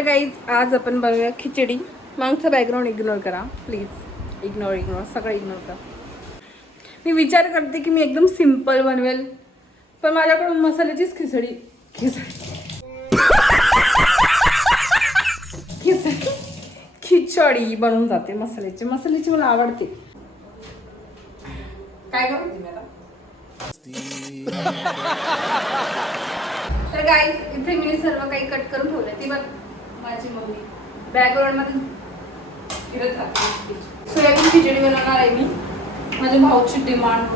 तर गाईज आज आपण बघूया खिचडी. मागचं बॅकग्राऊंड इग्नोर करा प्लीज. इग्नोर सगळं इग्नोर करा. मी विचार करते की मी एकदम सिम्पल बनवेल, पण माझ्याकडून मसाल्याचीच खिचडी खिचडी बनवून जाते. मसाल्याची मला आवडते. काय करते मी आता. तर गाईज इथे मी सर्व काही कट करून ठेवलं. ती बघ माझी मम्मी बॅकग्राऊंड मध्ये फिरत राहते. सोयाबीन खिचडी बनवणार आहे मी. माझ्या भाऊची डिमांड,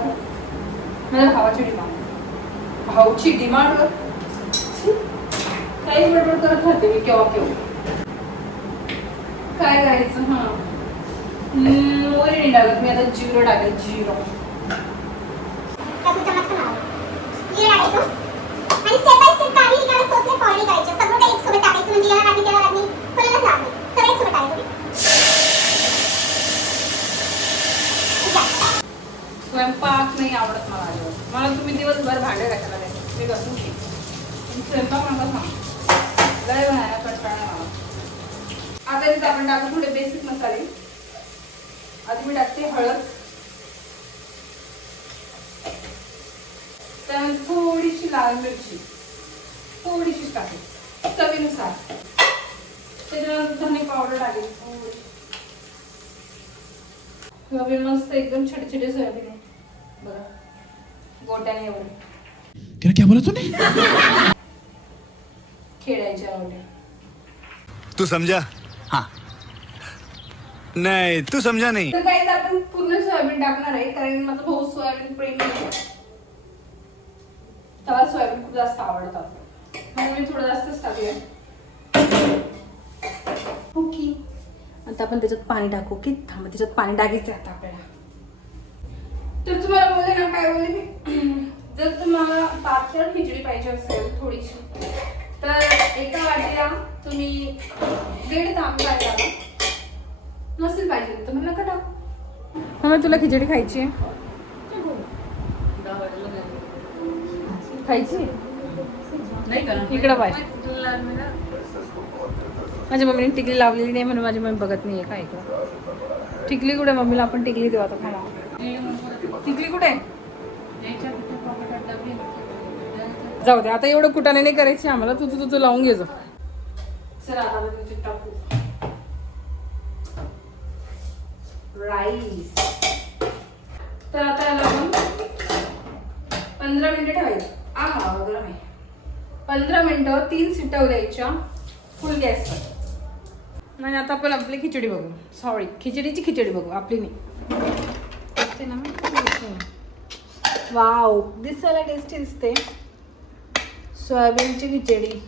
माझ्या भावाची डिमांड काही बडबड करत राहते मी केव्हा काय करायचं. मोरी नाही टाकत मी आता. जिरो टाकेल. जिरो स्वयंपाक नाही आवडत मला तुम्ही दिवसभर भांडे घासायला द्यायचे, मी घासून घेईन. स्वयंपाक मला सांग लय बनायला कंटाळा मला. आता इथे आपण टाकू थोडे बेसिक मसाले. आधी मी टाकते हळद, त्यानंतर थोडीशी लाल मिरची, थोडीशी टाकेल चवीनुसार. त्याच्यानंतर धने पावडर टाकेल. सोयाबीन मस्त एकदम छोटे छोटे सोयाबीन आहे बघा, गोट्याने एवढे. क्या बोला तूने? खेळायच्या एवढे. तू समझा? हाँ. नहीं तू समझा नहीं. तर काही आपण पूर्ण सोयाबीन टाकणार आहे, कारण माझा भाऊ सोयाबीन प्रेमी आहे. त्याला सोयाबीन खूप जास्त आवडतात, म्हणून मी थोडं जास्तच टाकूया. ओके, आता आपण त्याच्यात पाणी टाकू की थांबा, त्याच्यात पाणी टाकायचं आता आपल्याला. तर तुम्हाला बोलले ना, काय बोलले मी, जर तुम्हाला पातळ खिचडी पाहिजे असेल थोडीशी, तर एका वाटीला तुम्ही 1.5 तांबे टाका. नसेल पाहिजे तर मग नका टाकू. मग तुला खिचडी खायची आहे? खायची नाही का? इकडं पाहिजे. माझ्या मम्मीने टिकली लावलेली नाही म्हणून माझी मम्मी बघत नाहीये का इकडं. टिकली कुठे? मम्मीला आपण टिकली देऊ आता. खाला टिकली कुठे? जाऊ दे आता, एवढं कुटाने नाही करायची आम्हाला. तू लावून घे जा. चला आता टाकू राईस. तर आता याला आपण 15 मिनिटं ठेवायचं. गरम आहे. 15 मिनिटं 3 शिट्ट्या द्यायच्या फुल गॅसवर. आणि आता आपण आपली खिचडी बघू. सॉरी, खिचडी बघू, आपली नाही. वाव, दिसायला टेस्टी दिसते सोयाबीनची खिचडी.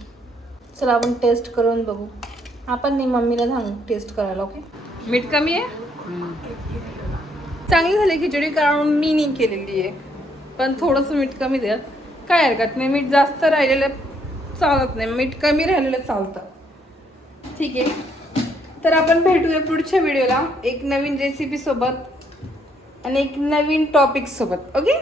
चला आपण टेस्ट करून बघू. आपण नाही, मम्मीला सांगू टेस्ट करायला. ओके. मीठ कमी आहे. चांगली झाली खिचडी, कारण मी नाही केलेली आहे, पण थोडंसं मीठ कमी द्या. काय हरकत नाही, मीठ जास्त राहिलेलं चालत नाही, मीठ कमी राहिलेलं चालतं. ठीक आहे, तर आपण भेटूया पुढच्या व्हिडिओला एक नवीन रेसिपी सोबत आणि एक नवीन टॉपिक सोबत. ओके.